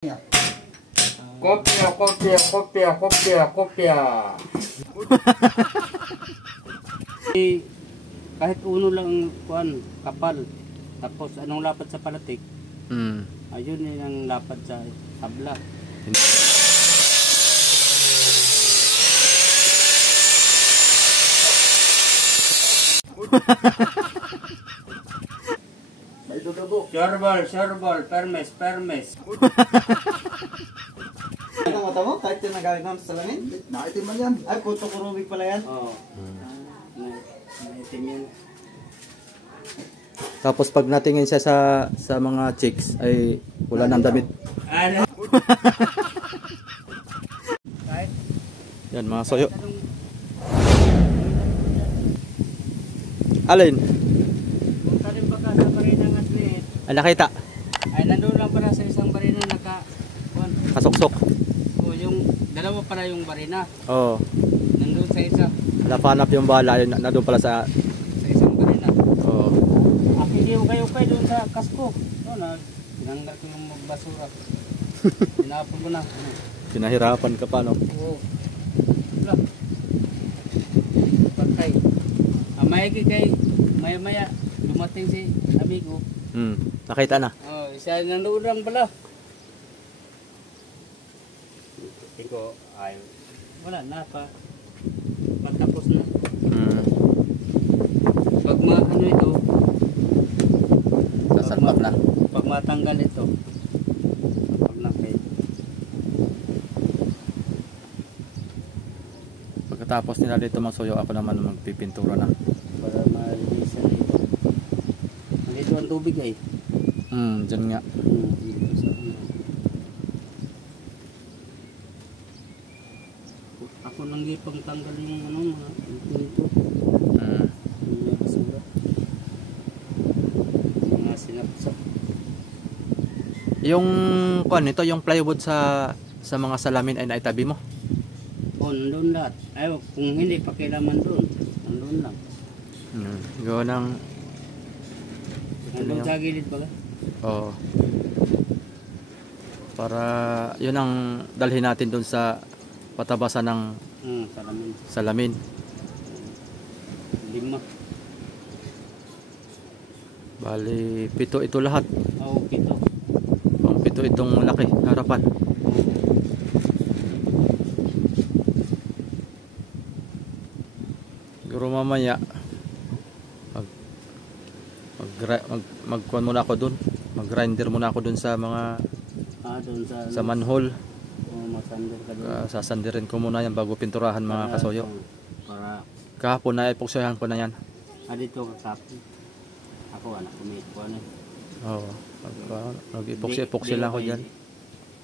Kopya, kopya, kopya, kopya, kopya. Kahit uno lang ang kuan, kapal. Tapos anong lapad sa palatik? Ayun yun ang lapad sa tabla. Sherbal, permes. Ano mata mo? Kahit yung nagaling naman sa salamin? Nakaitim man yan. Ay, puto kurubig pala yan. Oo. Naitim yan. Tapos pag natingin siya sa mga chicks ay wala nang damit. Ano? Kahit Yan mga soyo. Alin? kung talim ba ka sa barina ng atlet, Ay nakita. ay nandun lang pala sa isang barina kuan. Kasuksok. O yung dalawa pala yung barina. Oo. Nandun sa isa. Napanap yung bala. Yun, na doon pala sa... Sa isang barina. Oo. Hindi kayo doon sa kasko. No, na tinanggal ko yung basura. Tinapon ko na. Pinahirapan ka pa no? Oo. Wala. Patay. Mayagi kay maya dumating si amigo. Nakita na. Oh, isa nandoon lang pala. Tiko ay wala na pa. Patapos na. Pag ano ito, Sasalpak na. pag matanggal ito, pag nakay. Pagkatapos nila dito mga soyo, ako naman magpipintura na. Para malisan ito. Nandito ang tubig ay. Dyan nga. Dito sa ano. Ako nang gipang tanggal yung ano mga dito. Mga basura. Mga sinapsap. Yung kuan ito, yung plywood sa mga salamin ay naitabi mo. Oh, nandun lahat. Ay, kung hindi pakilaman doon, nandun lang. Gawa ng... Nandun sa gilid ba ka? Oo. Para yun ang dalhin natin doon sa patabasan ng Salamin. salamin. 5. Bali, 7 ito lahat. Oo, 7. Pang 7 itong laki, harapan. Siguro mamaya magkuhan muna ako doon. Mag-grinder muna ako doon sa mga Doon sa manhole. Masander ka doon. Sasandirin ko muna yan bago pinturahan mga kasoyo. Para, Kahapon na ipoksahan ko na yan. dito kakapin. Ako, anak kumit ko ano. Oo. Nag-epoxy lang ako dyan.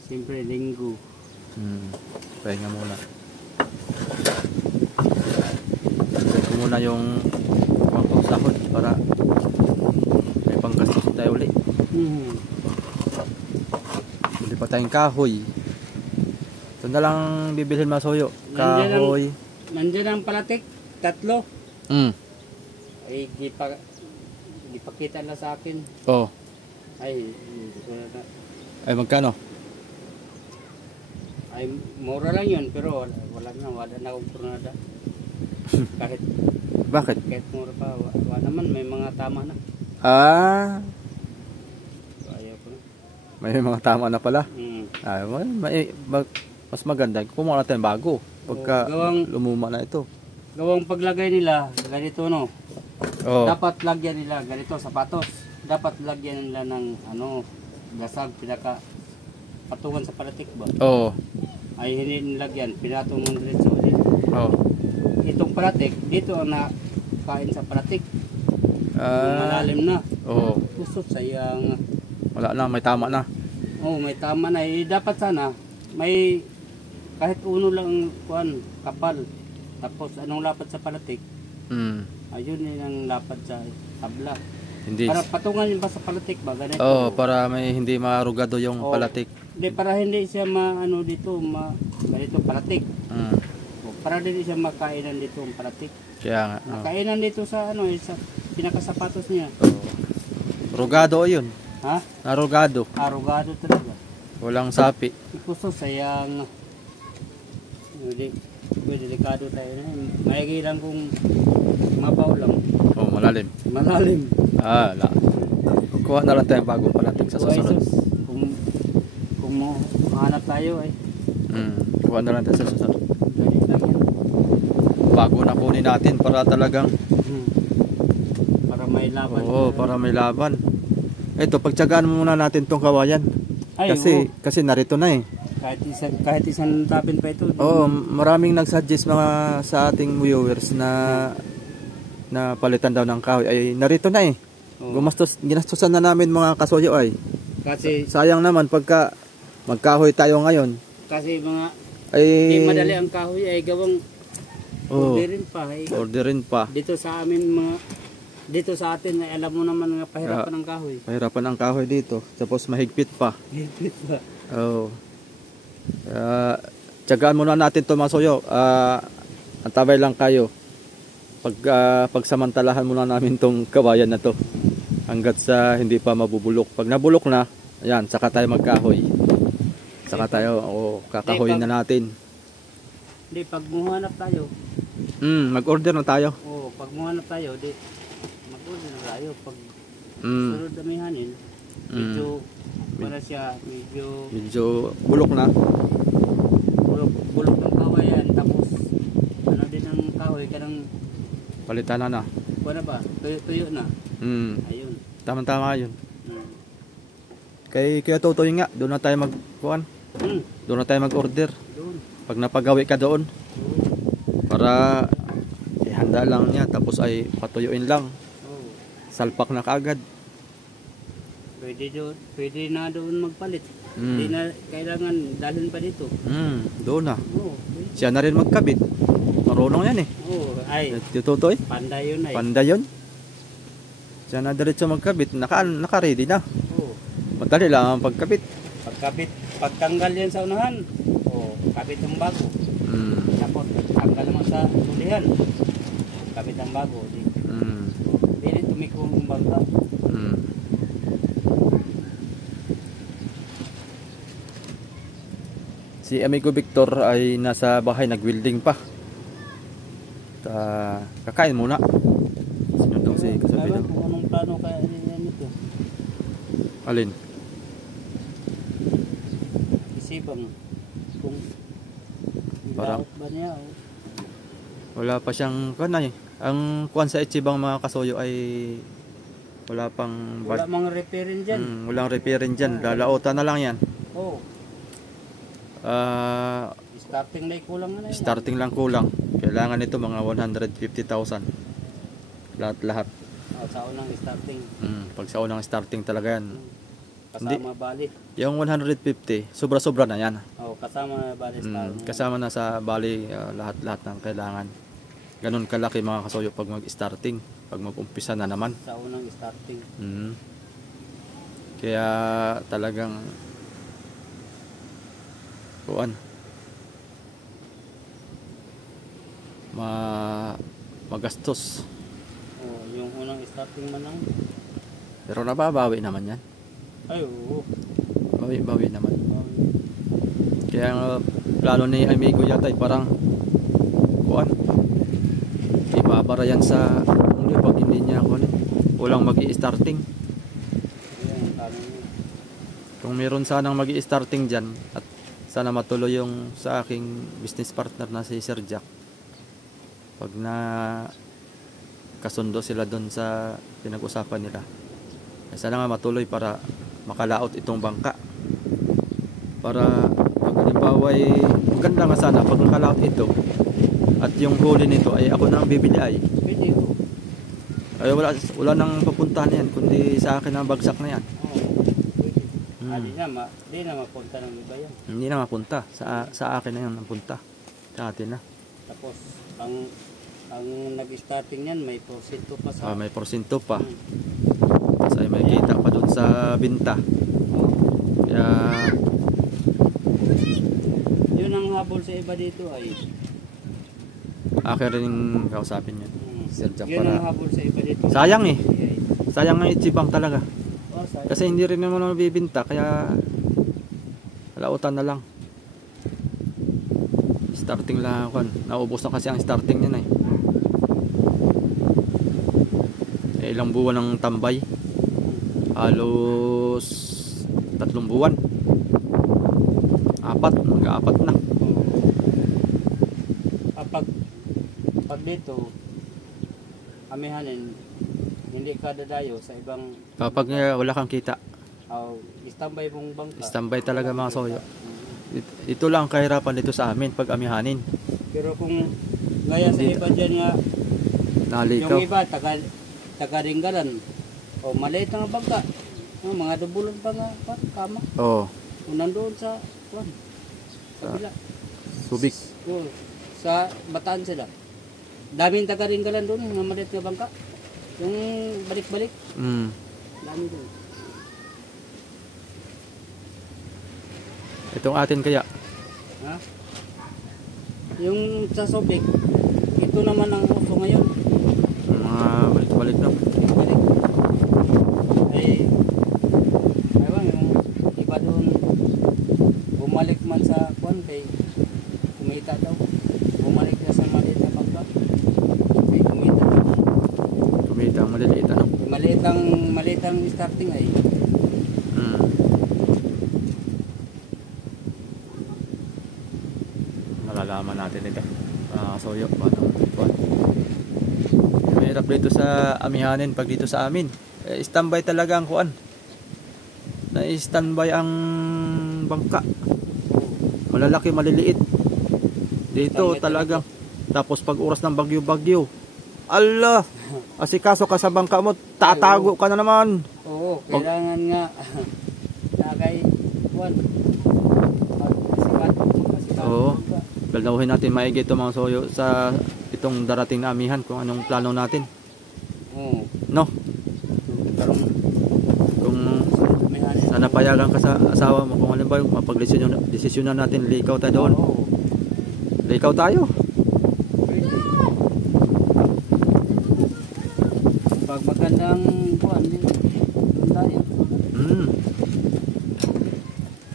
Siyempre, linggo. Pahinga muna. Tanggal ko muna yung sahod para may panggastos tayo ulit. Bili pa tayong kahoy. Ito na lang bibilhin masoyo. Kahoy. Nandiyan ang palatik. 3. Ay, gipakita na sa akin. Oh. Ay, hindi ko na. Ay magkano? Ay, mura lang yun, pero wala na akong purnada. Bakit? Kahit mura pa, wala naman, may mga tama na. So, ayaw ko na. May mga tama na pala. Mas maganda kumuha natin bago pagka lumuma na ito. Gawang paglagay nila, ganito no. Dapat lagyan nila ganito, sapatos. Dapat lagyan nila ng gasag, pinaka patungan sa palatik ba? Oo. Ay hindi nilagyan, pinatungan diretso. Itong palatik, dito ang nakain sa palatik. Malalim na. Oo. Gusto sayang. Wala na, may tama na. Oo, may tama na. Dapat sana, may kahit uno lang kuan, kapal. Tapos anong lapad sa palatik? Ayun yun ang lapad sa tabla. Hindi. Para patungan yun ba sa palatik ba? Ganito. Para may hindi marugado yung palatik. Hindi, para hindi siya ganito palatik. Para hindi siya makainan dito ang palatik. Kaya nga. Makainan dito sa sa pinakasapatos niya. Rugado yun. Ha? Narugado. Arugado talaga. Walang sapi. Ikuso sayang. Hindi, delikado tayo na. Mayagi lang kung mabaw lang. Oh, malalim. Malalim. La. Kuha na lang tayong bagong palating sa susunod. Kung mahanap tayo ay. Kuha na lang tayo sa susunod. Dali lang yan. Bago na kunin natin para talagang Para may laban. oo, para may laban. Ito, pagtyagaan muna natin tong kawayan. Ay, Kasi narito na eh. kahit isang tapin pa ito. Oo, maraming nagsuggest mga sa ating viewers na palitan daw ng kahoy. Ay narito na eh. Ginastusan na namin mga kasuyo ay. Kasi Sayang naman pagka magkahoy tayo ngayon. kasi mga Ay hindi madali ang kahoy ay gawang orderin pa. orderin pa. Dito sa atin ay alam mo naman nga pahirapan ng kahoy. Mahirapan ang kahoy dito. Tapos mahigpit pa. Higpit pa. Oo. Tiyagaan muna natin ito mga suyo. Antabay lang kayo. Pagsamantalahan muna namin tong kawayan na to hanggat sa hindi pa mabubulok. Pag nabulok na, ayan, saka tayo magkahoy. Saka tayo kakahoyin na natin. Hindi, pag muhanap tayo. Mag-order na tayo. Pag muhanap tayo, mag-order na tayo. Pag sunod damihanin, medyo para siya, medyo bulok na. Bulok ng kawayan, tapos ano din ang kahoy, kanang Palitan na. Wala ba? Tuyo na. Ayun. Tama-tama yun. Kay Kuya Totoy nga, doon na tayo magkuhan. Doon na tayo mag-order. Doon. Pag napagawi ka doon, para ihanda lang niya, tapos ay patuyuin lang. Salpak na kaagad. Pwede na doon magpalit. Hindi na kailangan dalhin pa dito. Doon na. Okay. Siya na rin magkabit. Marunong yan eh. Ay. Tutoy? Panda yun ay. Panda yun. Siya na diretso magkabit. Naka-ready na. Madali lang ang pagkabit. Pagtanggal yan sa unahan. Kabit ang bago. Tapos tanggal naman sa ulihan. Kabit ang bago. Hindi tumiko ang bangka. Si amigo Victor ay nasa bahay nag-welding pa. Kakain muna. Sino daw si kasabi daw? Kung anong plano kaya yan ito? Alin? Isipang kung Parang ba niya wala pa siyang kanay. Ang kuwan sa Ichibang mga kasuyo ay wala pang wala mga repairing dyan. walang repairing dyan. Lalaota na lang yan. Starting lang kulang na yan. Starting lang kulang. Kailangan nito mga 150,000. Lahat-lahat. Sa unang starting. Pag sa unang starting talaga yan. Kasama bali. Yung 150, sobra-sobra na yan. Kasama bali starting. Kasama na sa bali lahat-lahat ng kailangan. Ganun kalaki mga kasuyo pag mag-starting. Pag mag-umpisa na naman. Sa unang starting. Kaya talagang kuan magastos. Yung unang starting man lang. Pero nababawi naman yan. Ay, oo. Bawi naman. Kaya ang plano ni amigo yata ay parang kuan ibabara yan sa pag hindi niya walang mag-i-starting. Kung meron sanang mag-i-starting dyan at sana matuloy yung sa aking business partner na si Sir Jack, pag na kasundo sila doon sa pinag-usapan nila, ay sana nga matuloy para makalaot itong bangka, para pag halimbawa ay maganda nga sana pag nakalaot ito at yung huli nito ay ako nang bibili ay Pwede ko. ay wala nang papuntahan yan kundi sa akin ang bagsak na yan. Di na mapunta ng iba yan. Hindi na mapunta sa akin na yan napunta sa atin na. Tapos ang nag-starting yan may porsyento pa sa May porsyento pa. Tapos ay may kita pa doon sa binta. Kaya yun ang habol sa iba dito ay akin rin kausapin yun. Sir Jack, yun ang para habol sa iba dito. sayang eh. Sayang ang Ichibang talaga. Sayang. Kasi hindi rin naman mabibinta kaya Lautan na lang. Starting lang ako. Naubos na kasi ang starting niyan eh. Ilang buwan ng tambay? Halos 3 buwan. 4, mag-4 na. Pag dito, amihanin, hindi ka dadayo sa ibang... Kapag wala kang kita, Istambay mong bangka. standby talaga mga soyo. Ito lang ang kahirapan dito sa amin pag amihanin. Pero kung gaya sa iba dyan nga, Nalikaw. yung iba, taga-ringgalan, o maliit na nga bangka, mga dubulan pa nga, kama. Oo. Kung nandoon sa kabila. Subic. Sa Bataan sila. Daming taga-ringgalan doon, mga maliit na bangka. Yung balik-balik, dami doon. Itong atin kaya. Ha? Yung sa Subic, ito naman ang uso ngayon. Mga balik-balik na. Balik. Ewan, yung iba doon, bumalik man sa kwan, kay kumita daw. Bumalik na sa maliit na bangka. Kay kumita daw. Kumita ang maliliit ano. Maliit ang starting ay. Malalaman natin ito. Soyo. Mahirap dito sa amihanin pag dito sa amin. Standby talaga ang kuan. Na-standby ang bangka. Malalaki, maliliit. Dito Standby talagang. Tapos pag oras ng bagyo-bagyo. Allah! Asikaso ka sa bangka mo, tatago ka na naman. Oo, kailangan nga nakay kwan. Oo. Dalawin natin maigi ito mga soyo sa itong darating na amihan kung anong plano natin. Oo. No? Kung sana payagan ka sa asawa mo kung ano ba yung mapag-desisyonan natin, likaw tayo doon. Oo. Likaw tayo. Pag magandang kwan, doon tayo.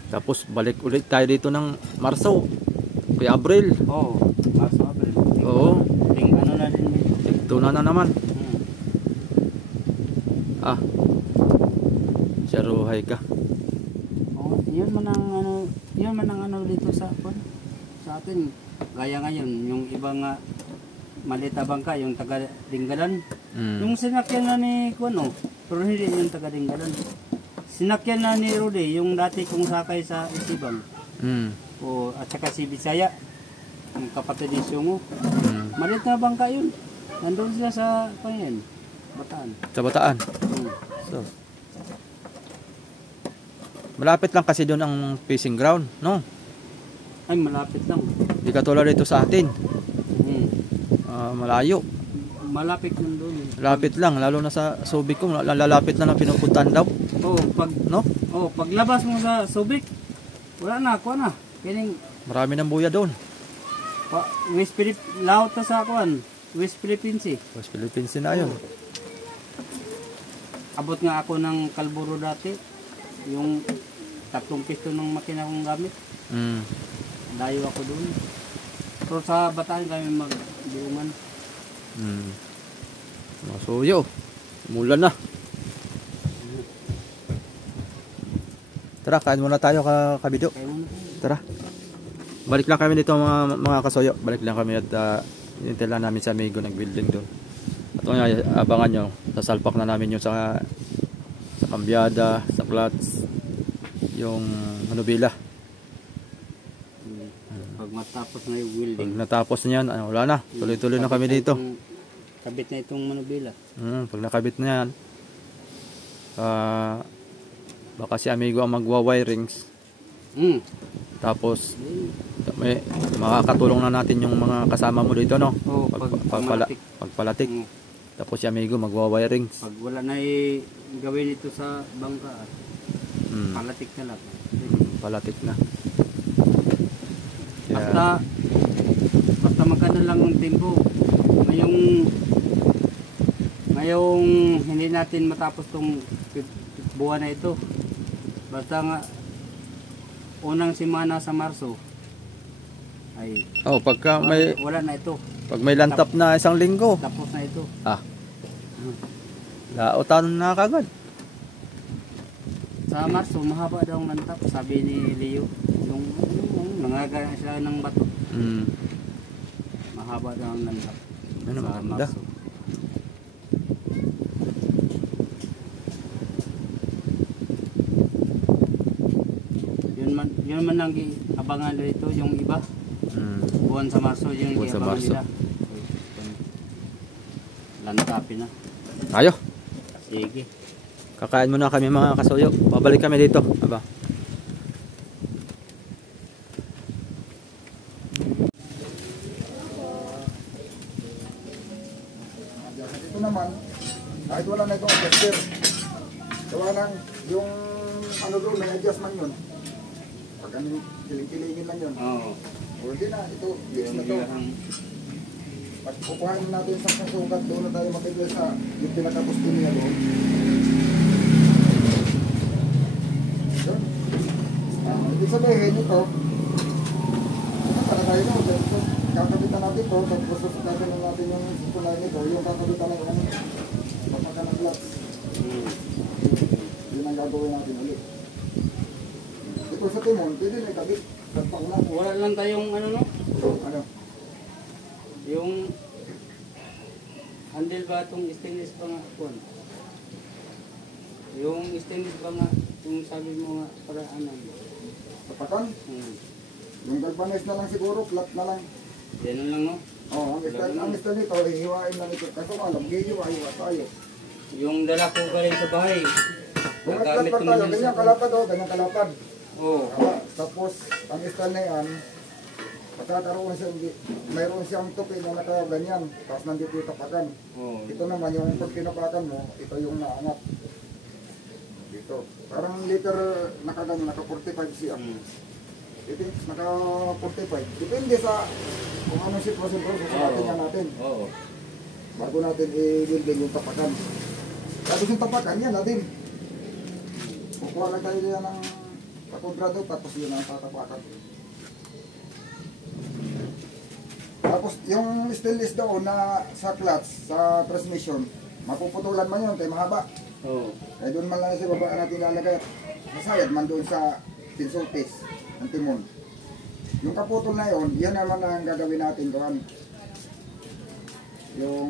Tapos balik ulit tayo dito ng Marso. Kay Abril. Oo. Marso, Abril. Oo. Ting ano na din. Tigtuna na naman. Saruhay ka. Oh, yun man ang ano dito sa kwan. Sa atin, gaya ngayon, yung ibang maliit na bangka, yung taga-Dinggalan. Yung sinakyan na ni Kuano, pero hindi yung taga-Dinggalan. Sinakyan na ni Rudy, yung dati kong sakay sa Isibang. At saka si Bisaya, yung kapatid ni Sungo. Maliit na bangka yun. Nandun sila sa Bataan. Sa Bataan. So, malapit lang kasi doon ang fishing ground, no? Ay, malapit lang. Di katulad dito sa atin. Malayo. Malapit lang doon. Malapit lang, lalo na sa Subic ko, lalapit lang na pinupuntahan daw. Paglabas mo sa Subic, wala na, kuha na. Kining Marami ng buya doon. laot na sa kuan, West Philippines eh. West Philippines din na yun. Abot nga ako ng Kalburo dati, yung 3 pisto ng makina kong gamit. Dayo ako doon. Pero sa Bataan kami magdiungan. Masuyo. Mulan na. Tara, kain muna tayo kabido. Tara. Balik lang kami dito mga kasoyo. Balik lang kami at hinintay lang namin sa amigo nag-building doon. At abangan nyo, sasalpak na namin yung sa kambyada, sa clutch, yung manubila. Pag matapos na yung welding. Pag natapos niyan, wala na. Tuloy-tuloy na kami dito. Kabit na itong manubila. Pag nakabit na yan, baka si amigo ang magwa-wirings. Tapos makakatulong na natin yung mga kasama mo dito, no? Pagpalatik. Tapos si amigo magwa-wirings. Pag wala na gawin ito sa bangka, palatik na lang. Palatik na. Basta maganda lang ng tempo. Ngayong hindi natin matapos tong buwan na ito. Basta nga unang semana sa Marso ay Oh, pagka may wala na ito. pag may lantap na isang linggo, Tapos na ito. laotan na kagad. Sa Marso, mahaba daw ang lantap, sabi ni Leo. Yung nangaga sila ng bato. Mahaba daw ang lantap. Ano, sa maganda. Marso. Yun man ang abangan dito, yung iba. Buwan sa Marso, yung Buwan sa iabangan Marso. nila. Lantapin na. Ayo, Sige. kakain muna kami mga kasuyo. Babalik kami dito. Aba. Ito naman, kahit wala na itong adjuster, gawa lang yung ano doon, may adjustment yun. Pag ano, kiling-kilingin lang yun. Oo. O hindi na, ito, fix na to. Pag kukuhain natin sa sukat, doon na tayo matigil sa yung pinakapusto niya doon. Yun. Ibig sabihin ito, ito para tayo no, ito, kakabitan natin ito, tapos susukatin na natin yung kulay nito, yung kakabitan na yung papaka ng glass. Yun ang gagawin natin ulit. Ito sa timon, pwede na ikabit. Katpang lang. Wala lang tayong ano no? Ano? Yung handle ba itong stainless pa nga kuwan? Yung stainless ba nga, yung sabi mo nga para ano? Tapakan? Yung galvanize na lang siguro, flat na lang. Yan lang no? Oo, ang style nito, hihiwain lang ito. Kaso alam, hihiwa tayo. Yung dala ko galing sa bahay. Kung Nagamit nagtatpat ko tayo, na ganyan kalapad o, ganyan kalapad. Oo. Tapos, ang style na yan, pagkakaroon siya, mayroon siyang tupi na nakaganyan. Tapos nandito yung tapakan. Oo. Ito naman, yung pag tinapakan mo, ito yung naangat. Dito. Parang liter nakaganyan, naka 45 siya. Ito, naka 45. Depende sa kung anong sitwasyon ko, susukatin nga natin. Oo. Bago natin i-building yung tapakan. Tapos yung tapakan, yan natin. Kukuha lang tayo yan ng kakontrado, tapos yun ang tatapakan. Tapos yung stainless doon na sa clutch, sa transmission, mapuputulan man yun, kaya mahaba. Oo. Kaya doon man lang sa baba natin lalagay. Masayad man doon sa pinsultis ng timon. Yung kaputol na yun, yan naman ang gagawin natin doon. Yung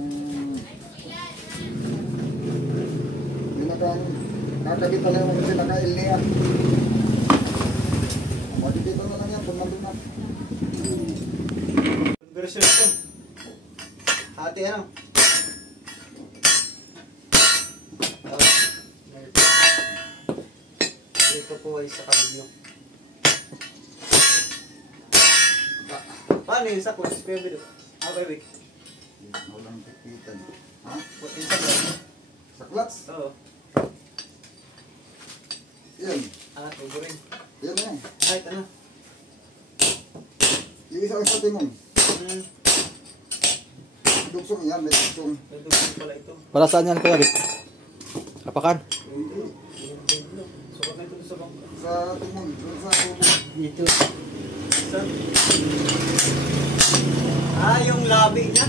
kakabit na lang yung pinaka-il niya. Dito na lang yan, kung nandun na. Version ito. Hati ano? Ito po ay sa kabigyo. Paano yung sa kurs? Kuya Bido? Baby. Walang pipitan. Ha? What yung sa kurs? Sa clutch? Oo. Yan. Tubo rin. Yan na yan. Kahit ano? Yung isa sa timon. Dugsong yan, may dugsong. May tubo pala ito. Para saan yan, Kuya Vic? Kapakan? Hindi. Sukat na ito sa bangka. Sa timon, dun sa tubo. Dito. Saan? Yung labi niya?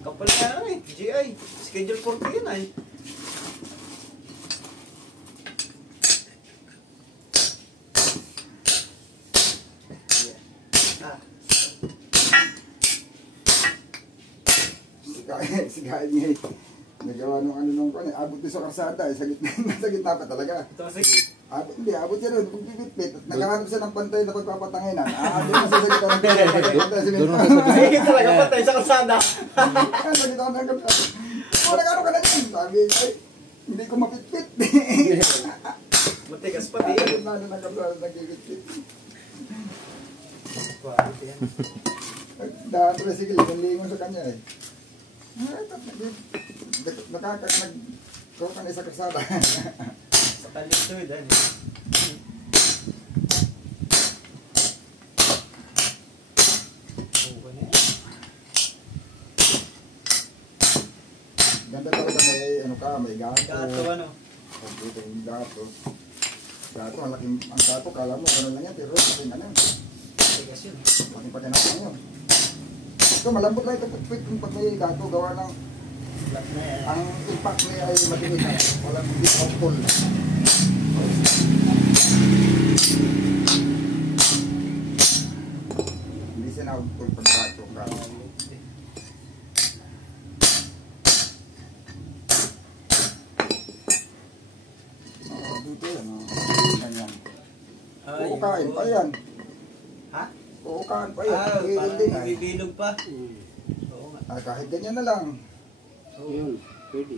Kapal na yan eh. GI. Schedule 40 yun ay. Sigain niya eh. Nagawa nung ano nung kanya, abot din sa karsada eh, sa gitna, nasa gitna pa talaga. Ito kasi. Hindi, abot siya doon, kung pipit-pit, at naghahanap siya ng pantay na pagpapatanginan. Doon na siya sa gitna ng Doon na sa Ay, talaga patay sa kalsada. sa gitna ng karsada. O, nag-ano ka na din? Sabi, ay, hindi ko mapitpit. Matigas pati Sa yan. gitna ng karsada, nagpipit-pit. Dahil tricycle, lingon sa kanya eh. Nagkaroon ka na sa karsada. Sa talim to yun. Ganda talaga may ano ka, may gato. Gato ano. Dito yung gato. Gato, ang gato, kala mo, gano'n lang yan, pero laking ano yun. Laking pagkanapan yun. So, malambot lang ito pag may gato, gawa ng ang impact niya ay matinig na. Walang hindi outpull. Hindi siya na-outpull pag gato. Dito yan. Ganyan. Uukain pa yan. Ha? Uukain pa yan. Parang Hihilding ay. bibilog pa. Oo nga. Kahit ganyan na lang. Yun, pwede.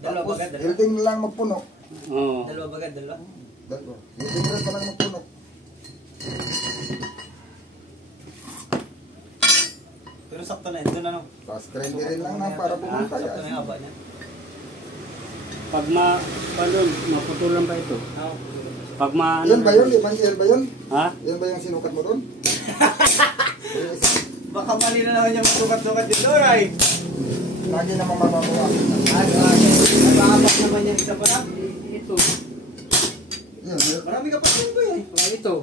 Dalawa Tapos, bagad, dalawa? hilding na lang magpuno. Oo. Dalawa bagad, dalawa? Dalawa. Hilding rin pa lang magpuno. Pero sakto na yun, doon ano? Tapos trendy rin lang na para pumunta Sakto na yan. yung haba niya. Pag maputulan ba ito? Pag Yan ba yun? Ibang yan ba yun? Ha? Yan ba yung sinukat mo doon? Baka mali na naman yung sukat-sukat dito, right? Lagi naman mababawasan. Nag-aapak naman yan isa pa na. Ito. Yan, yan. Marami ka pa rin ba eh? Ito.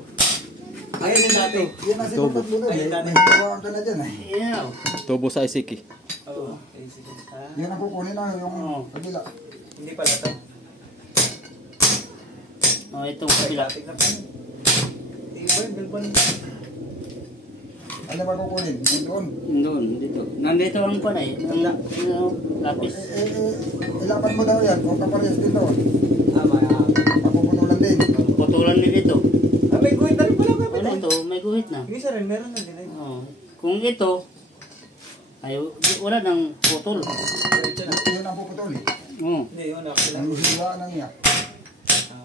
Ayun yung dati. Yan ang sinukat mo doon. Ay, May dati. hibawaan ka na dyan eh. Yeah. Tubo sa isiki. Oo. Okay, sige. Yan ang kukunin na yung Oo. kabila. Hindi pala ito. Oh, itong kabila. Tignan pa. Hindi ba yung bilban? Ano ba kukunin? Yung doon. Doon, dito. Nandito ang panay. Ang lapis. Ilapan mo daw yan. Kung kapares din daw. Tama. Mapuputulan din. Putulan din dito. Ah, may guhit na rin pala. Ano ito? May guhit na. Yung isa rin, meron na din. Oh. Kung ito, ay wala nang putol. Yun ang puputuli. Oh. Hindi, yun ako sila. Ang hiwa na niya.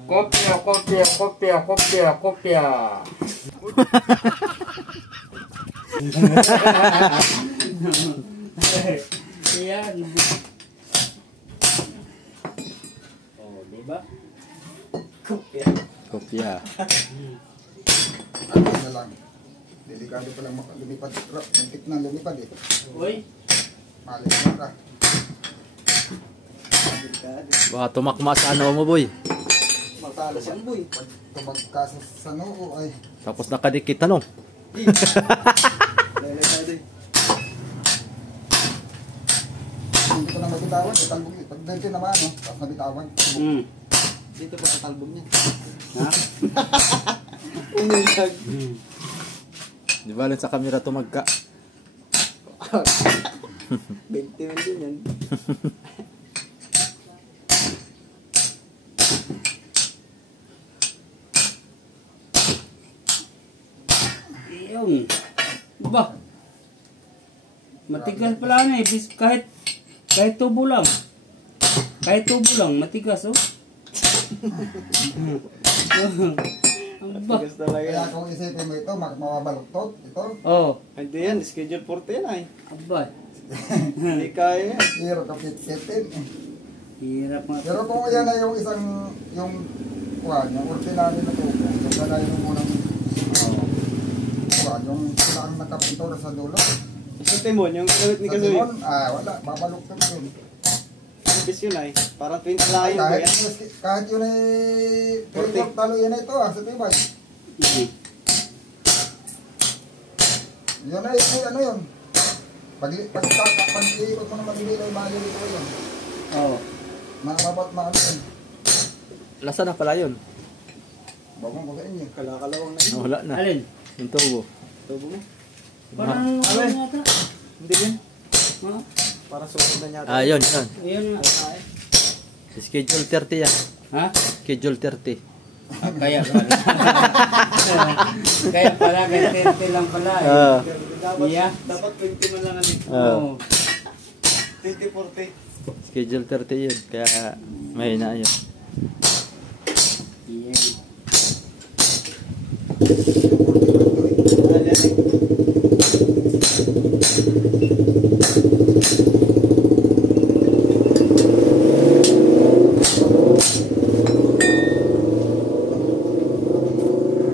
Kopya, kopya, kopya, kopya, kopya. Yan. Oh, di ba? Kopya. Kopya. Ano na lang. Delikado pa lang lumipad. Muntik na lumipad eh. Uy, Malis na ka. Baka tumakma sa ano mo, boy. Matalo siyang boy. Pag tumagka sa noo ay Tapos nakadikit tanong. Lele tayo din. hindi ko na mabitawan. Talbog eh. Pag dito naman no. Tapos nabitawan. Dito pa sa talbog niya. ha? Umilag. Di ba sa camera tumagka? 20 man din yan. Yung. Ba? Matigas pala na eh. Kahit tubo lang. Kahit tubo lang, matigas oh. Ba? Tigas talaga Kaya yan. kung isipin mo ito, mababaluktot. Ito. Oh, Hindi yan, schedule 40 yan ay. aba. Hindi kaya yan. Hero kapit-kitin. Hirap nga. Pero kung yan ay yung isang yung ordinary na tubo. Yung gana yung unang yung silang nakapintura sa dulo. Sa Timon, yung gamit ni Sa Kasoy. timon, wala, babaluktot yun. Ibis yun ay. Parang 20 layo ba yan? Kahit yun ay 3/4 talo yan ito sa tibay. Yun ay ano yun. Pag-iikot mo na malilito, malilito yun. Oh. Maabot maano yun. Lasa na pala yun. Bagong ko sa inyo. Kalakalawang na yun. Wala na. Alin? Yung tubo. Tubo mo? Parang ano yata? Hindi yan. Ha? Parang susunod na niya. Yun, yun. Ayan nga. Schedule 30 yan. Ha? Schedule 30. Kaya pala. Kaya pala, kaya 30 lang pala eh. Dapat, Yeah. dapat 20 man lang natin. Oo. 20-40. Schedule 30 yun. Kaya may na yun. Yan. Ayan eh.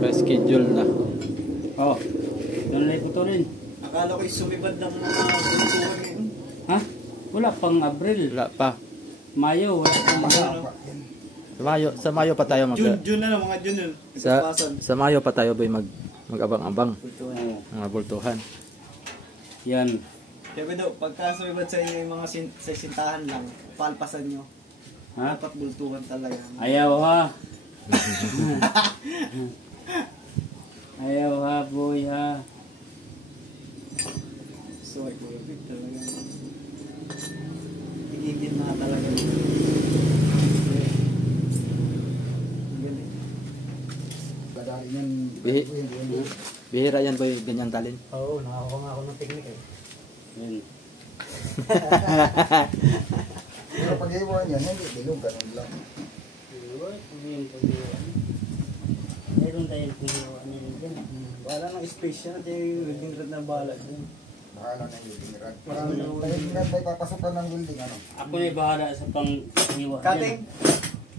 May schedule na. Oh. Doon lang ito rin. Akala ko sumibad ng mga buntuhan ngayon. Ha? Wala pang Abril. Wala pa. Mayo, wala pang Mahaba. Sa Mayo pa tayo June na mga June yun. sa Mayo pa tayo boy mag-abang-abang. Oo. Mga bultuhan. Yan. Kaya daw, pagka sumibat sa inyo yung mga sa sintahan lang, palpasan nyo. Ha? Dapat bultuhan talaga. Ayaw ha. Ayaw ha, boy ha. So, ay kulubig talaga. Higigit na talaga. Lagayin yan. Bihi- Hindi. Bihira yan boy, ganyan talin. Oo, nakakuha nga ako ng technique eh. Yan. Pero pag iwan yan, hindi bilog, ganun lang. Meron tayong piniwan nila dyan. Wala nang space yan at yung welding rod na balag dun. Bahala na yung welding rod. Welding rod may papasukan ng welding, ano? Ako na bahala sa pang-hiwa. Cutting!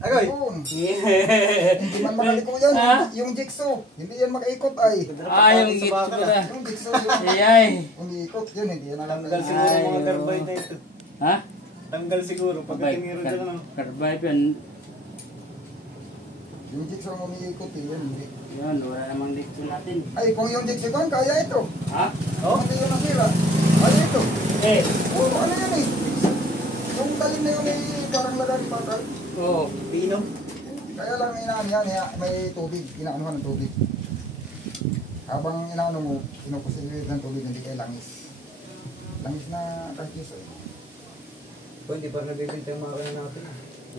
Agoy! Yun. Hindi man makaliko yan. Ha? Yung jigsaw. Hindi yan makaikot ay. Yung gito ko na. Yung jigsaw yun. Ayay. Hindi ikot yun. Hindi yan alam Tanggal na siguro Ay, mga oo. carbide na ito. Ha? Tanggal siguro pagdating meron dyan ano. Carbide yan. Yung jigsaw mo umiikot eh. Yan. Hindi. Yan, wala namang dito natin. Ay, kung yung jigsaw ko, kaya ito. Ha? Oh? Hindi yun nasira. Kaya ito. Eh. Oo, ano yan eh. Yung talim na yun eh, parang lagay patay. Oo. Pino. Kaya lang inaan yan, may tubig. Inaanuhan ng tubig. Habang inaano mo, kinukusilid ng tubig, hindi kayo langis. Langis na kahit eh. O, hindi pa nabibinta yung mga kanya natin.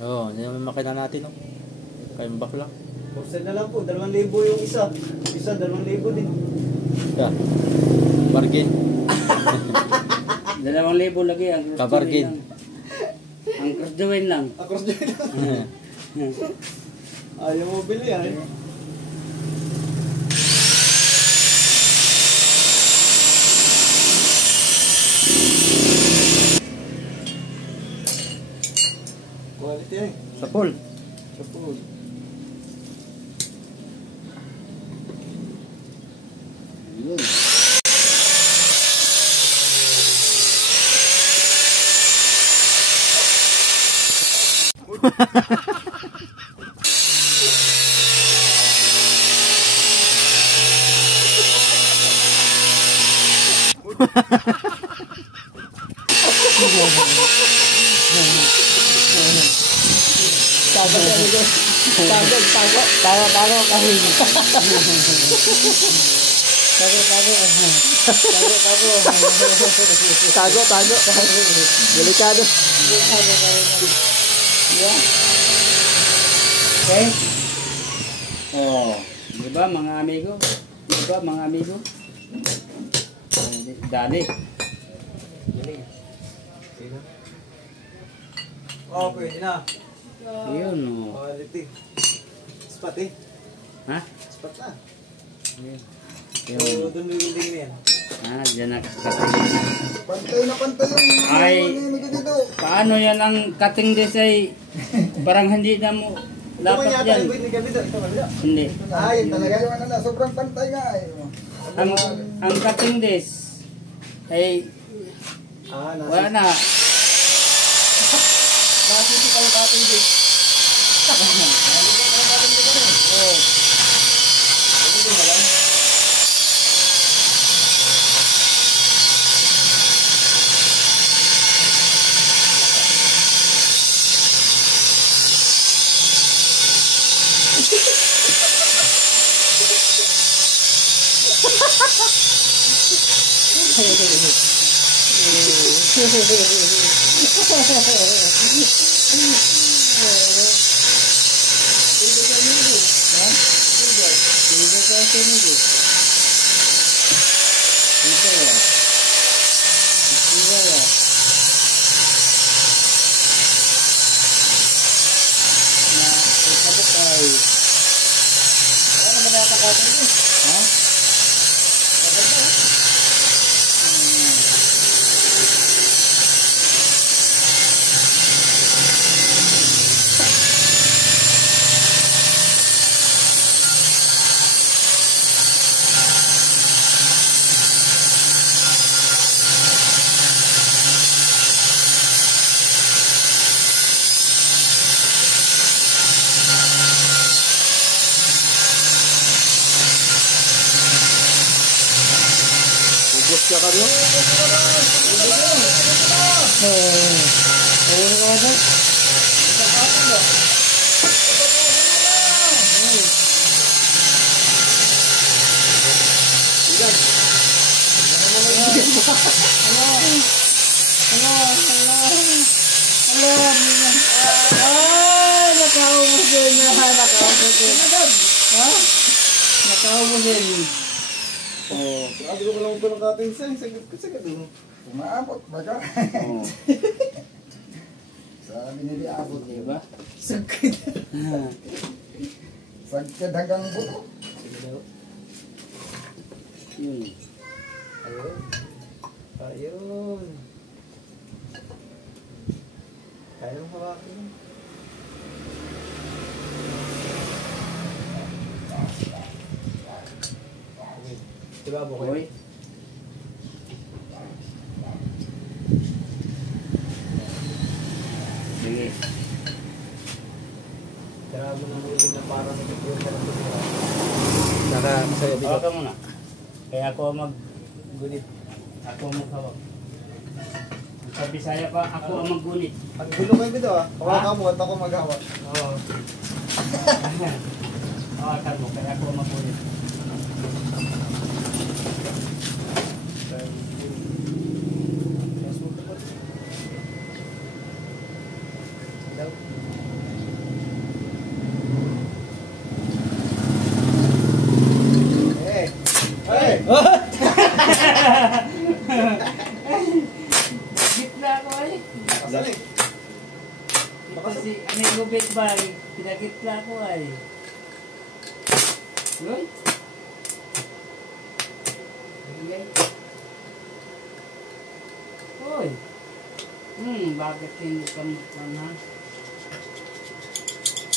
Oo, hindi naman makina natin no. Kayong bakla. Posted na lang po, 2,000 yung isa. Isa, 2,000 din. Yeah. Bargain. 2,000 lagi ang Kabargin. Ang krasduin lang. Across dyan. Ayaw mo bili yan eh. Quality yan eh. Sa pool. Sa pool. Yun. Tago kahit. Tago. Delikado. Okay? Oh, di ba mga amigo? Di ba mga amigo? Dali. Oh, pwede na. Ayun oh. Quality. Spot eh. Ha? Spot na. Ayun. So, doon may building na yan. Diyan na. Pantay na pantay yung Ay. ano dito. Paano yan ang cutting this ay parang hindi na mo dapat Ito yan. yung kabila. Ito kabila. Hindi. Yun talaga. Yung ano na, sobrang pantay nga eh. Ang cutting this ay wala na. Nakasisi kayo kating din. Siya ka rin? Oh, grabe ko lang po ng kating sagad mo. Umaabot ba ka? Sabi nila abot. Diba? Sagad. Sagkad hanggang buto. Yun. Ayun. Ayun. Kaya mo hawakin. Diba po kayo? Hoy. Sige. Kaya mo nang ulit na parang nagpipiro ka lang. Saka masaya Hawak ka muna. Kaya ako ang maggunit. Ako ang maghawak. Sa Bisaya pa, ako ang maggunit. Ang gulo kayo dito ah. Hawakan mo at ako maghawak. Oo. Hawakan mo, kaya ako ang maggunit. Hey! Hey! Gitna ako eh. Kasali. Kasi may gubit ba, pinagitla ko ay. Yun. Hoy. Bakit hindi ka ha?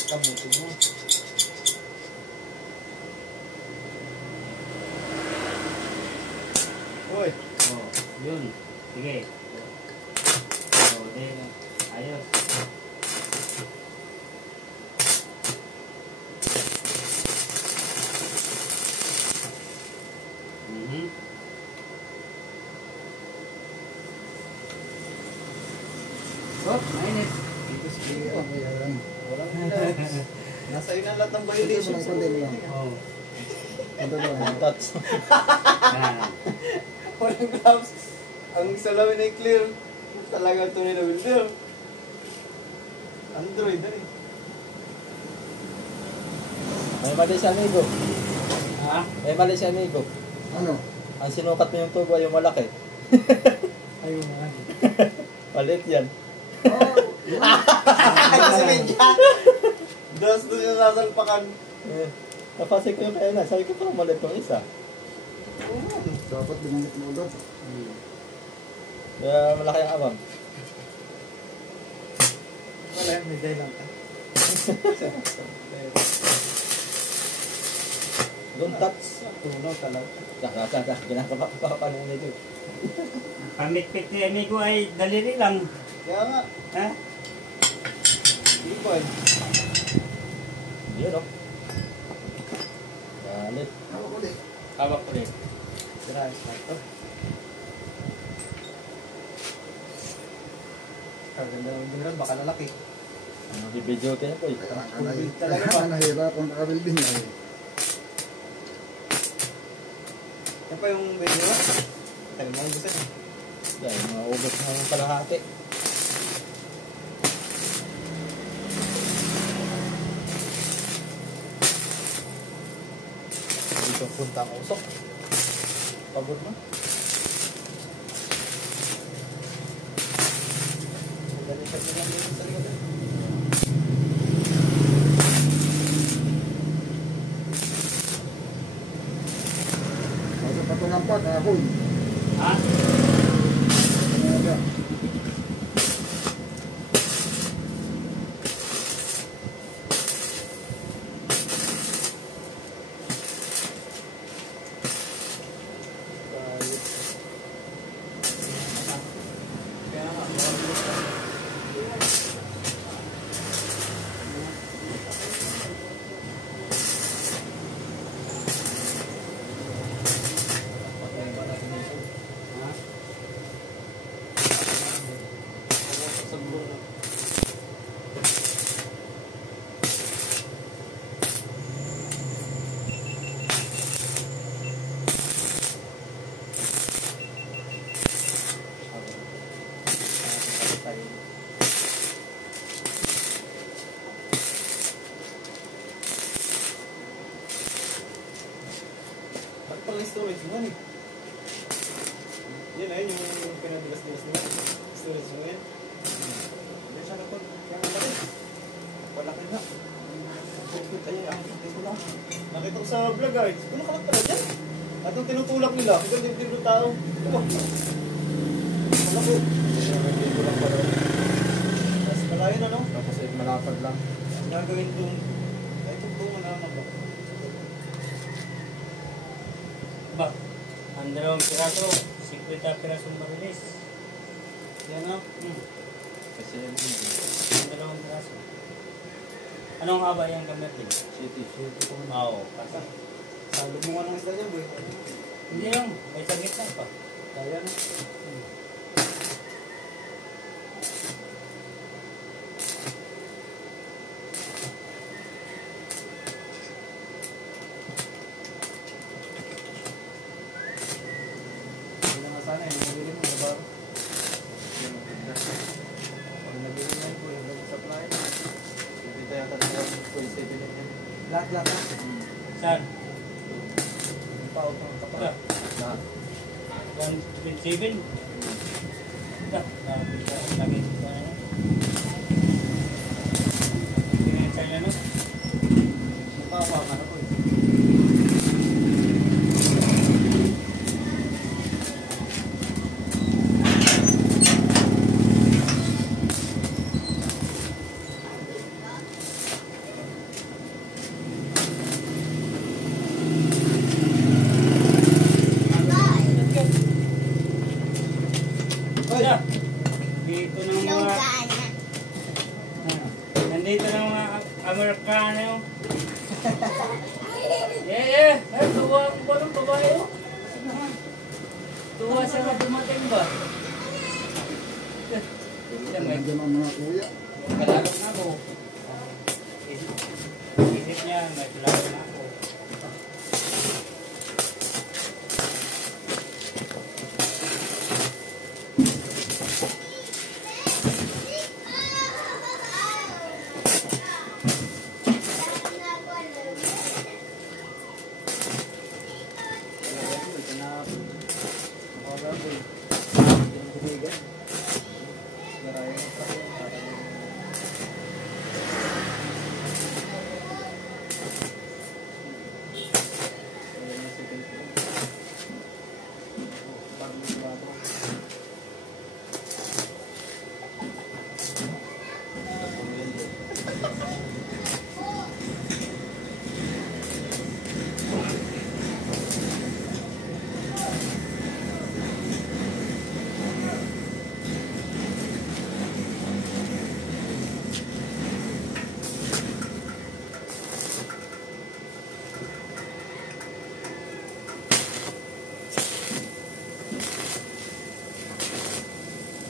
Kabuti mo. Uy! Oh, yun. Sige. Oh, then, ayos. Oh, mainit. Dito sige. Ayan. Walang relax. Nasa iyo na lahat ng violations. Konti mo lang. Oh. Konti mo lang. touch. Ah. Walang gloves. Ang salamin ay clear. Talagang tunay na welder. Android na eh. May mali si amigo. Ha? May mali si amigo. Ano? Ang sinukat mo yung tubo yung malaki. Ayun nga. Palit yan. Oh, yun. Kasi medya. Dos doon yung sasalpakan. Napasik ko yung kaya na. Sabi ko pa mali itong isa. Dapat binanggit mo ulit. Kaya malaki ang abang. Wala, may day lang ka. Don't touch. Tunaw talaga. Kaka, ginagawa pa nung nito. Pamitpit ni amigo ay daliri lang. Kaya nga, Ha? ipon. Yun o. Galit. Hawak ulit. Hawak ko rin. Sirayos na ito. Kaganda ng general, baka lalaki. Ano video kayo po eh. Talaga ba? Nahirapan kakabilbin na eh. Yan pa yung video mo? Tagal mo gusto eh. Dahil maubos na yung kalahati. Dito punta ang usok. Pagod mo. Balikan mo lang dito sa likod eh. Kasi patungan pa, kahoy. Ha? Ayan. Kaya nga, ng storage mo eh. Yan ayun yung pinadulas-dulas nila. Storage mo yan. Hindi siya napag... Kaya nga pala. Palaki na. Nakita ko sa vlog guys. Kung nakalak pala dyan. At yung tinutulak nila, ikaw dibdib ng tao. Ito. Malaki. Dito lang pala. Tapos malayo na no? Tapos malapad lang. Ang gagawin doon. Ay, tugtungan na naman ba? Ba, ang dalawang piraso, 50 pirasong marilis. Yan na. Kasi Ang dalawang piraso. Anong haba yung gamitin? City. Oo, kasi. Sa lubungan ng isda niya, boy. Hindi yung, may sagit na pa. Kaya na. Hindi na nga sana eh, nabili mo, diba? Pag nabili mo yun, boy, nag-supply. Hindi tayo talagang 27 yun. Lahat na. Saan? Yung pa-out ng kapal. Ito, Lahat. 127. Ito, lagi ito. Tingnan sa'yo na no? Yung pa-out ka na, boy. Ito, dito ng mga... Nandito ng mga Amerikano. Yeah. Ay, tuwa ang balong babae. Oh. Tuwa siya na dumating ba? Siya may Nandiyan ang mga kuya. kalalog na ako. Isip niya, may kalalog na ako.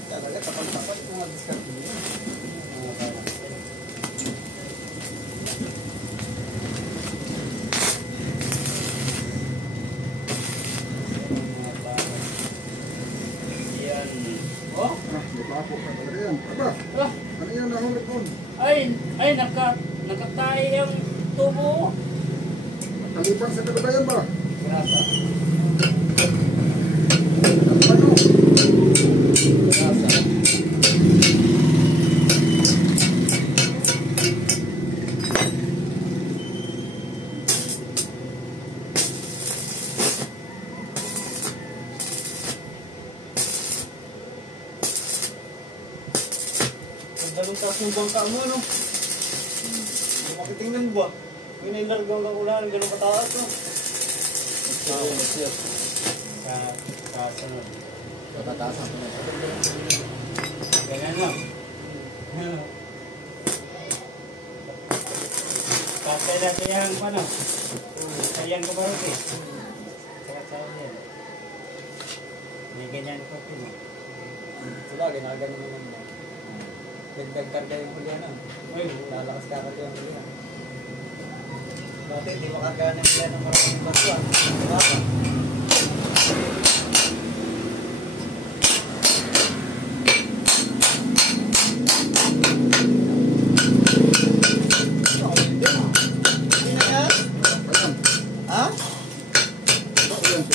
Talaga, tapal-tapal yung mga discount niya. Yan. Oh, Di pa ako ka talaga yan. Aba, ah, ano yan nahulog doon? ay, nakatay ang tubo. Kalibang sa kagabayan ba? Grasa. Ano? Grasa. Ang taas ng bangka mo, no? Hindi makitingnan ba? May nailargang kang ulan, gano'ng kataas, no? Sa sunod. Kataas ang tunay. Ganyan lang. Patay natin yung ano. Sayang ko ba rin eh. Saka yan. May ganyan ko din. Sila, ginagano naman mo. Dagdag-karga yung huli, ano? Uy, Lalakas kakat yung huli, ano? Dati, hindi makarga ng huli ng maraming basuan. Diba ba? Hindi na yan? Ayan. Ha? Ito, ayan.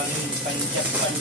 Pang-Japan.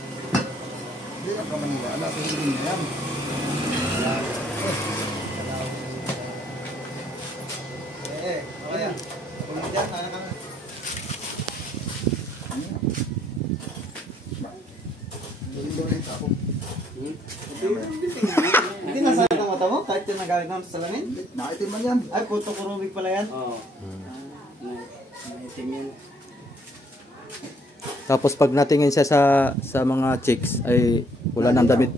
Hindi na pa Manila. Hindi na yan. Okay yan. Tulog dyan, anak-anak. Doon ako. Hindi nasakit ang mata mo? Kahit yung nagamit mo sa salamin? Nakaitim man yan. Ay, puto kurubig pala yan. Oo. Naitim yan. Tapos pag natingin siya sa mga chicks ay wala nang damit.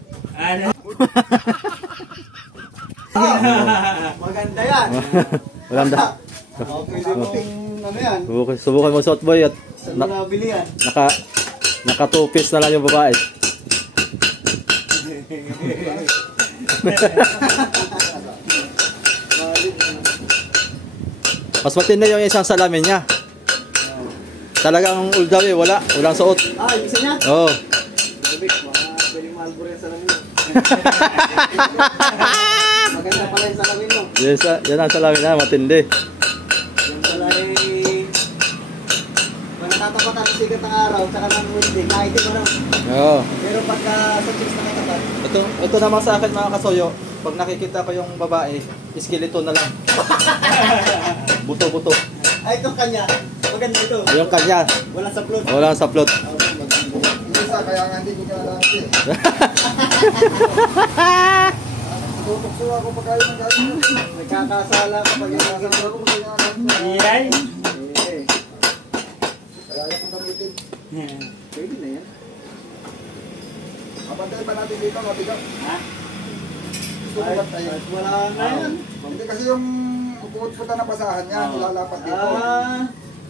Maganda yan. Walang da. Pwede mo ano yan. Subukan mo suot boy at Saan mo nabili yan? naka two piece na lang yung babae. Mas matindi yung isang salamin niya. Talagang uldaw eh, walang suot. Ah, isa niya? Oo. Kurubig, pwedeng malburo yan sa salamin mo. Maganda pala yung salamin mo. Yan ang salamin na, matindi. Yan pala eh. Kung natatapat ang sigat ng araw, tsaka ng windy, kahit mo lang. Oo. Pero pagka sa chicks na katapat, Ito naman sa akin mga kasoyo, pag nakikita ko yung babae, skeleton na lang. Buto-buto. ay itong kanya, maganda ito. Yung kanya, Walang saplot. walang saplot. Hindi sa kaya nga hindi ko kailangan eh. Tutokso ako pag kayo ng gano'n. Nagkakasala kapag yung nasa Ako kailangan niya. Iyay. eh, Kaya ayaw kong gamitin. pwede na yan. Kapantay pa natin dito, mabigat. Ha? Gusto ko ba tayo? Wala na yan. Hindi kasi yung pupunta ng basahan niya, nilalapat dito.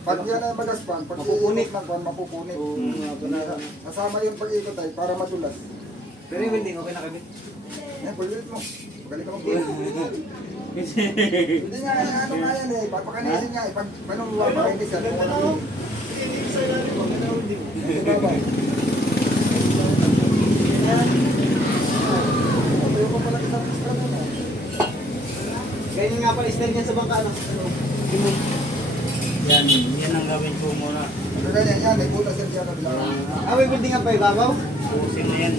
Pag yan ay magaspan, pag Mapupunit. iikot ng buwan, mapupunit. Oo, nga pala. Nasama yung pag-ikot ay para madulas. Pero yung welding, okay na kami. Yan, pag-ikot mo. Magaling ka mag-ikot. Hindi nga, ano nga yan eh, papakanisin nga eh. Pag paano papakinisan, kung ano yung Ayaw ko pala isang extra doon eh. Ganyan nga pala style niya sa bangka. Ano? Yan ang gawin ko muna. Ganyan yan, may butas yan siya kabila. Ah, may welding nga pa ibabaw? Pusin na yan.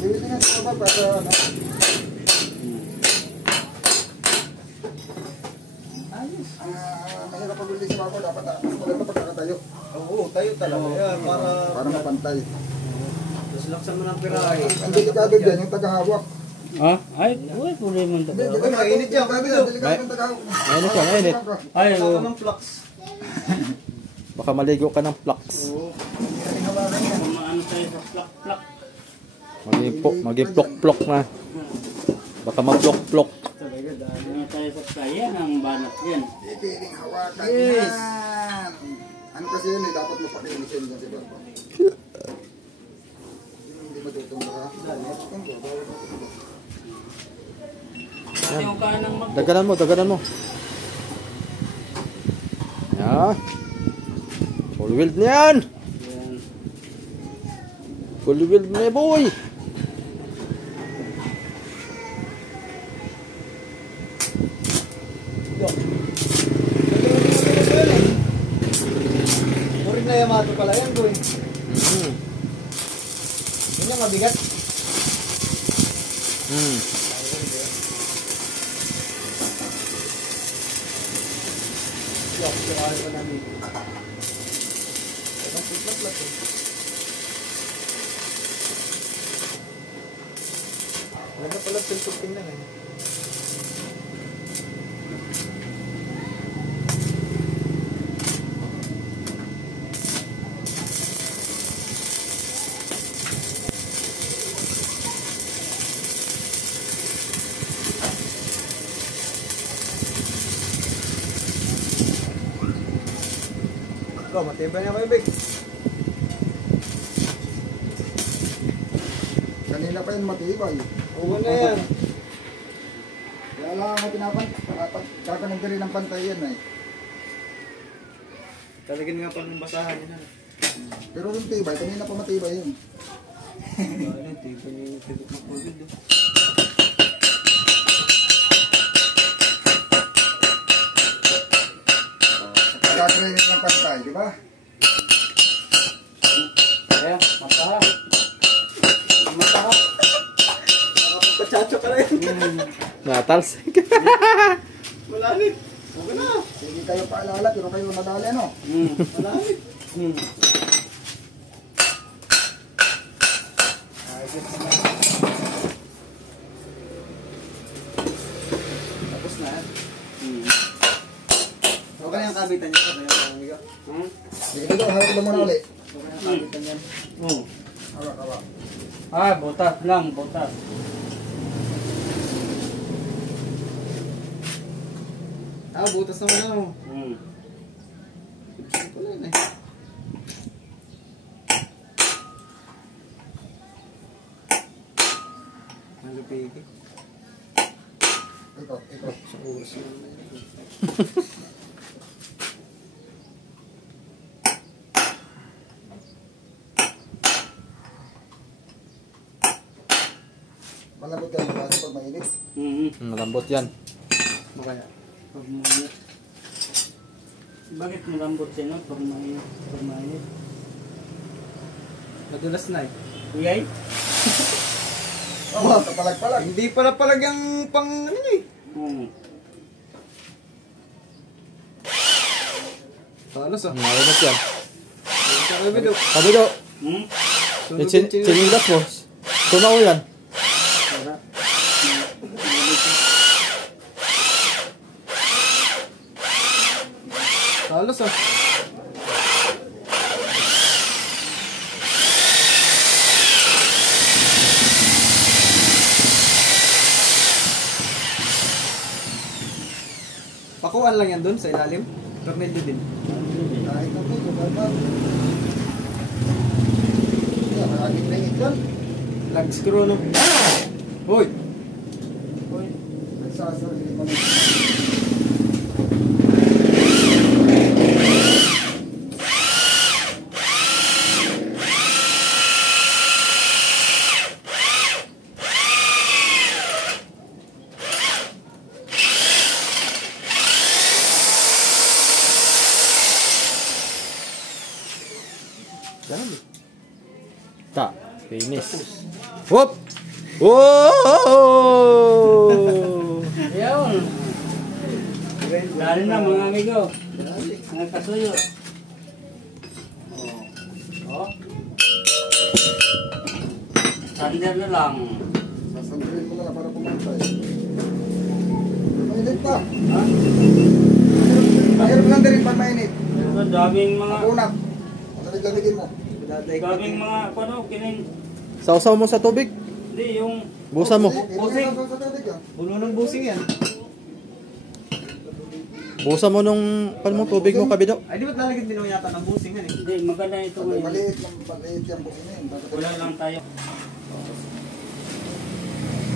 Bibili nga sa baba para ano. Ayos. Mahirap pag-uli sa baba, dapat mas maganda pagkakatayo. Oo, tayo talaga. Yan, Para mapantay. Tapos laksan mo ng pirahe. Ang delikado dyan, yung tagahawak. Ah? Ay, uy, puli mo ito. Hindi, mainit yan, delikado yung tagahawak. Mainit yan, mainit. Ay, Saka oo. ng flux. Baka maligo ka ng flux. Oo. Kung maano tayo sa plak-plak. Mag-plok-plok na. Baka mag-plok-plok. Talaga, dahil. Ano tayo sa kaya ng banat yan. Hindi piling hawakan Yes. yan. Ano kasi yun eh, dapat mapakinis yun dyan si Baba. Hindi matutumba ka. Kasi yung kanang mag... Daganan mo. Yan. Full weld na yan. Yan. Full weld na boy. Murid na Yamato pala yan, boy. Yun yung mabigat. Yok, sirahan pa namin. Plat-plat eh. Wala na pala tiltukin na eh. Ikaw, matibay na kayo, Big. Kanina pa yun matibay. Oo na yan. Kaya lang ako kakanag rin ng pantay yan eh. Talagyan nga pa ng basahan yun. Pero yung tibay, kanina pa matibay yun. Ano, tibay niya yung tibay ng COVID. Kakainin ng pantay, di ba? Kaya, mataha. Mataha. Nakapagpachacho ka na yun. Natalsik. Malamit. Okay na. Hindi kayo paalala, pero kayo nadali ano? Malamit. Tapos na. Okay na yung kabitan niya. Okay na yung amiga. Sige dito, hawak mo muna ulit. Okay na yung kabitan niya. Hawak, hawak. Ah, butas lang, butas. Ah, butas naman ano. Hmm. Ito lang eh. Nalupigi. Ito, ito. Sa oras yun. Malambot yan, kasi pag mainit. Malambot yan. Makaya. Pag mainit. Bakit malambot siya, no? Pag mainit. Pag mainit. Madulas na eh. Uyay? Oo, kapalag-palag. Hindi pala palag yung pang ano eh. Talos ah. Malambot yan. Sa kabido. Kabido. Sunog Yung sinilas mo. Tunaw yan. Talos ah. Pakuan lang yan dun sa ilalim. Tornilyo din. Kahit na ito, kapag. Yan, maraming ringit yan. Lag screw no. Hoy! Nagsasarili mo na. Ta. Finish. Whoop! Whoa! Ayun. Lalo na mga amigo. Mga kasuyo. Oh. Sander na lang. Sasandirin mo na para pumantay. Mainit pa. Ha? Mahirap lang din pag mainit. Pero daming mga Makunat. Malamig-lamigin mo. daming mga ano, kinin. Sausaw mo sa tubig. Hindi yung Busan mo. Busing. Puno ng busing yan. Busan mo nung tubig mo, Kabido. Ay di ba't lalagyan din naman yata ng busing yan eh. hindi maganda ito ngayon. Maliit yung bukin na yun. Wala lang tayo.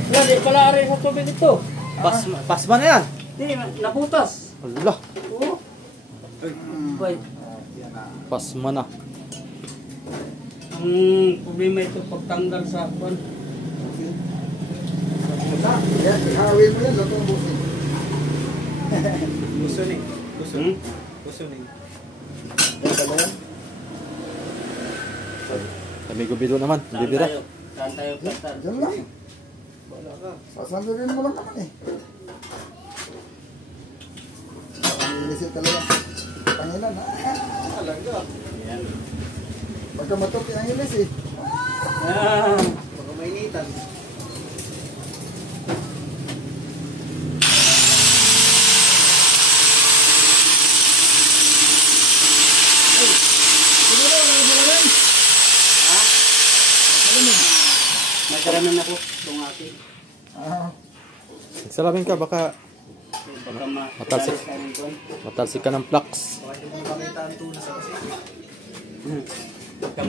Wala, di pala rin sa tubig ito. Pasma na yan. Hindi, nabutas. Wala. Oo. Bay. Pasma na. Ang problema ito pagtanggal sa kwan. Ihawin mo yan, lato ang bukin. Gusto ni. Gusto ni. Gusto ni. Kami Kabido naman. Bibira. Saan tayo pasal? Diyan lang. Wala ka. Sasandirin mo lang naman eh. Inilisip talaga. Pangilan ha. Talaga. Yan. Pagka matupi ang ilis eh. Ah, Baka mainitan. Siguro, malaman. ha? Nagkaranan ako itong aking. Ah, Salamin ka, baka Baka Matalsik. matalsik ka ng flux. Baka hindi mo makita ang tuna sa kasi. Baka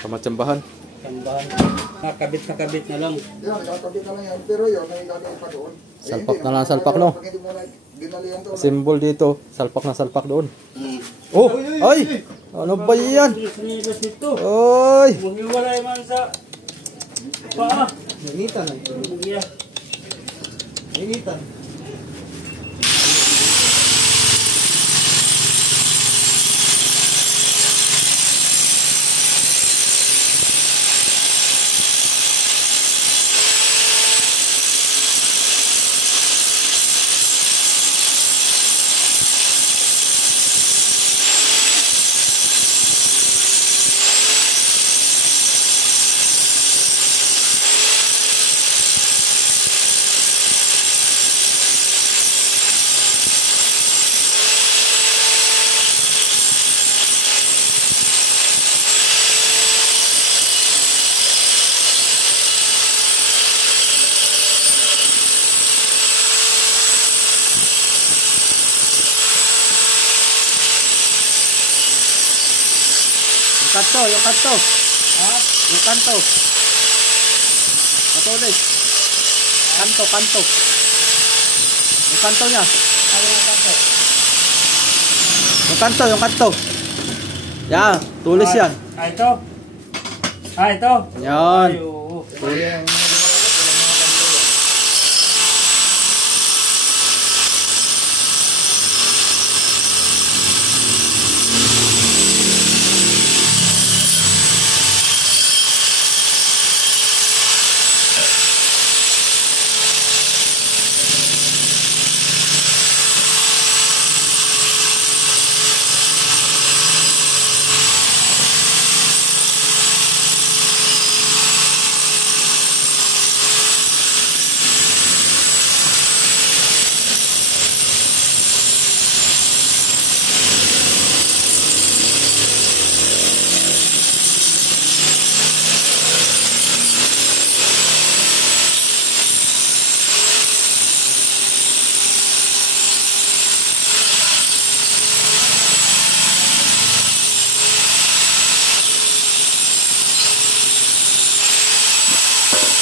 Kamatsambahan. makambahan. Nakabit na lang. yan, nakakabit na lang yan. Pero yun, nagigagay pa doon. Eh, Salpak hindi na lang, naman salpak, kaya no? Pag hindi mo na dinalihan doon. Symbol dito, salpak na salpak doon. Hmm. Oh! Ay! Ano ba yan? Sinilas nito. Oy! Muhiwalay man sa paa. Mainitan eh. Yeah. Mainitan. Yung kanto. Ha? Yung kanto. Patuloy. Kanto. Yung kanto niya. Ano yung kanto? Yung kanto. Yan, tulis yan. Ah, ito? Ah, ito? Yan. Ay, oo. Ayan.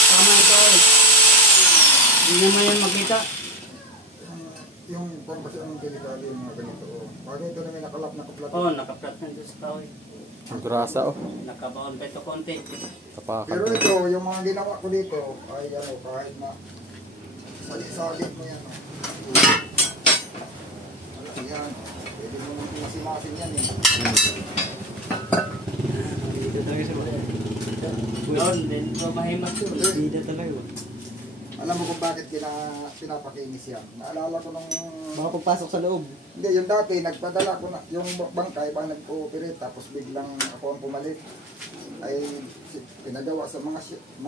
Tama ito. Hindi naman yan makita. Yung pang kasi ang delikado yung mga ganito. Oh. Bakit ito na may nakalap na kaplat. Oh, nakaplat na ito sa kahoy. Ang grasa oh. Nakabaon pa ito konti. Kapakan. Pero ito, yung mga ginawa ko dito, ay ano, kahit na sagit mo yan. Yan. Pwede mo nang pisimasin yan eh. Dito talaga siya. Doon, din ko mahimas yun. Dito talaga. Alam mo kung bakit pinapakinis yan. Naalala ko nung... Baka pagpasok sa loob. Hindi, yung dati, nagpadala ko na, yung bangkay, ba nag-ooperate, tapos biglang ako ang pumalit. Ay, pinagawa sa mga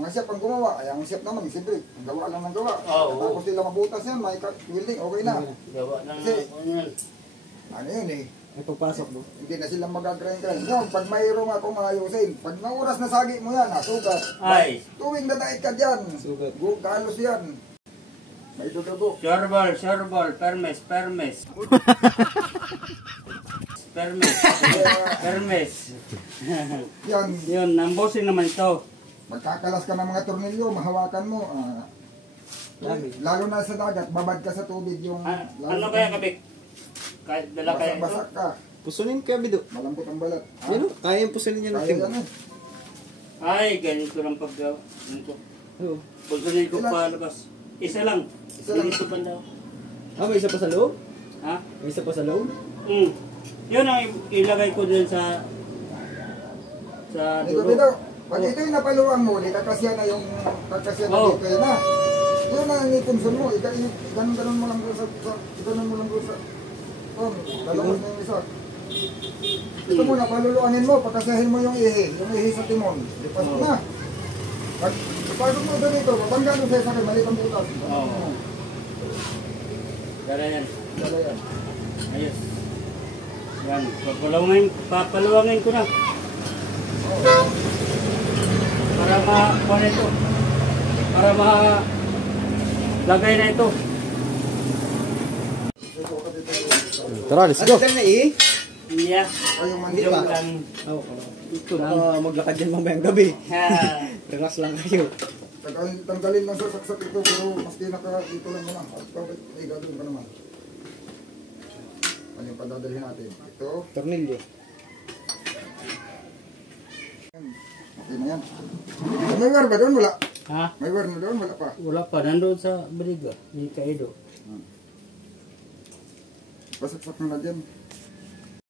chef ang gumawa. Ay, ang chef naman, siyempre, gawa lang ng gawa. Oo. Tapos nila mabutas yan, may welding, okay na. Gawa lang Kasi, ako yan. ano yun eh, May pagpasok mo. hindi na sila mag-grind-grind. Ngayon, pag mayroong akong ayusin, pag nauras na sagi mo yan, sugat. Ay, Tuwing dadait ka dyan, Sugat. galos yan. May dudugo. Sherbal, permes. Permes. Yan, Yun, nambosin naman ito. magkakalas ka ng mga tornilyo, mahawakan mo. Lalo na sa dagat, babad ka sa tubig yung... Ano kaya kabik? Kahit dala kayo ito? Basak ka, Pusunin ka, Bido. malambot ang balat. Yan o, kaya yung pusunin niya ng Kaya tim. yan eh. Ay, ganito lang paggawa. Ganito. Oo. Pagkunin ko palabas. Isa lang. Isa lang. Ganito pa daw. Ah, may isa pa sa loob? Ha? May isa pa sa loob? Yun ang ilagay ko dun sa Dito, dulo. dito. Pag ito yung napaluan mo, kakasya na yung kakasya na Oh. dito yun na. Yun na ang ipunsun mo. Ganun mo lang doon sa... Ganun mo lang doon sa... Dalawas na yung isa. Ito muna, paluluanin mo, pagkasahin mo yung ihi sa timon. Lipas mo na. Pagpasok mo doon dito, babangga doon sa sakay, mali kang butas. Oo. Dala yan. Dala yan. Ayos. Yan. Papaluwangin ko na. Para ma-kuha na ito. Para ma-lagay na ito. Tara, let's go. Iya. Ay, yung mandi Joke ba? lang. Ito lang. Maglakad yan mamayang gabi. Ha. Relax lang kayo. Tanggalin lang sa saksak ito, pero maski dito lang muna. At bakit may gagawin ka naman? Ano yung padadalhin natin? Ito. Tornilyo. Okay na yan. May wire ba doon? Wala. Ha? May wire na doon? Wala pa. Wala pa. Nandun sa Briga. Ni Kaido. Pasaksak mo na dyan.